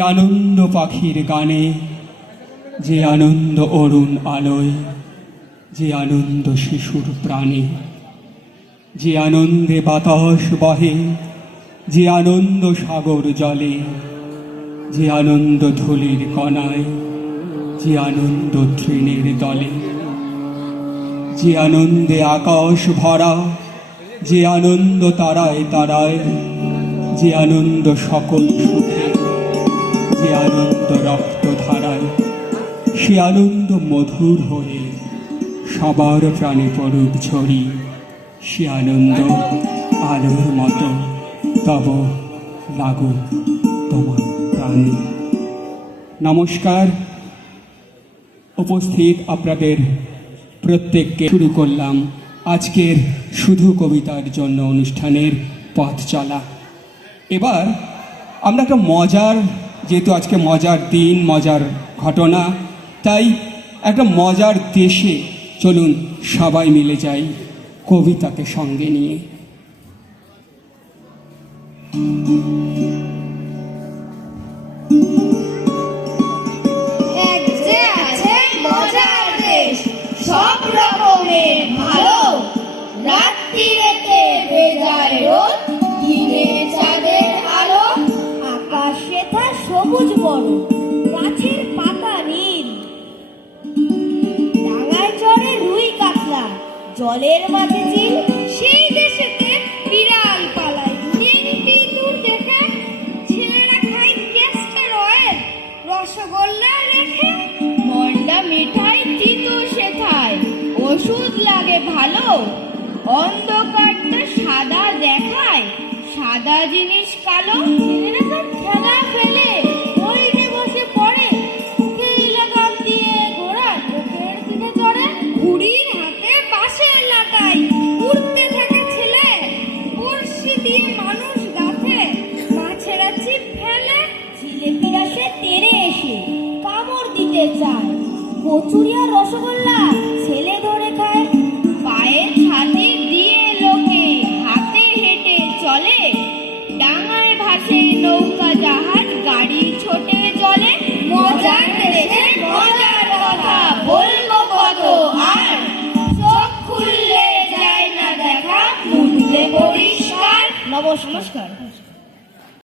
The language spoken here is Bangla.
আনন্দ পাখির গানে, যে আনন্দ অরুণ আলোয়, যে আনন্দ শিশুর প্রাণে, যে আনন্দে বাতাস বহে, যে আনন্দ সাগর জলে, যে আনন্দ ধুলির কণায়, যে আনন্দ তৃণের দলে, যে আনন্দে আকাশ ভরা, যে আনন্দ তারায় তারায়, যে আনন্দ সকল সুখে যে আনন্দ রক্ত ধারায়, সে আনন্দ মধুর হয়ে সবার প্রাণে পড়ুক ঝরি, সে আনন্দ আলোর মতো তব লাগুক তোমার প্রাণে। নমস্কার। উপস্থিত আপনাদের প্রত্যেককে শুরু করলাম আজকের শুধু কবিতার জন্য অনুষ্ঠানের পথ চলা। এবার আমরা একটা মজার যেহেতু আজকে মজার দিন, মজার ঘটনা, তাই একটা মজার দেশে চলুন সবাই মিলে যাই কবিতাকে সঙ্গে নিয়ে। জলের মাঝে চিল, সেই দেশেতে বিড়াল পালায়। নিমটি দূর দেখে ছেলেরা খায় ক্যাস্টার অয়েল রসগোল্লা রেখে মন্ডা মিঠাই তিতো শেখায়। ওষুধ লাগে ভালো, অন্ধকারটা সাদা দেখায়, সাদা জিনিস কালো কচুরিয়া রসগোল্লা ছেলে ধরে খায়। পায়ে ছাতি দিয়ে লোকে হাতে হেঁটে চলে। ডাঙায় ভাসে নৌকা জাহাজ, গাড়ি ছোটে চলে। মজার দেশে মজার কথা, বলব কত আর? চোখ খুললে যায় না দেখা মুখলে পরিষ্কার। নমস্কার।